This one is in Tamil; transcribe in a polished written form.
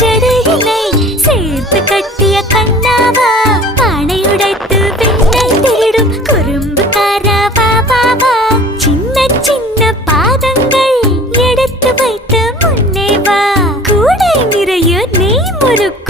ஜடையினை சேர்த்து கட்டிய கண்ணாவா, பானை உடைத்து பெண்ணை திருடும் குறும்புக்காரா வா வா வா. சின்ன சின்ன பாதங்கள் எடுத்து வைத்து முன்னே வா, கூடை நிறைய நெய் முறுக்கு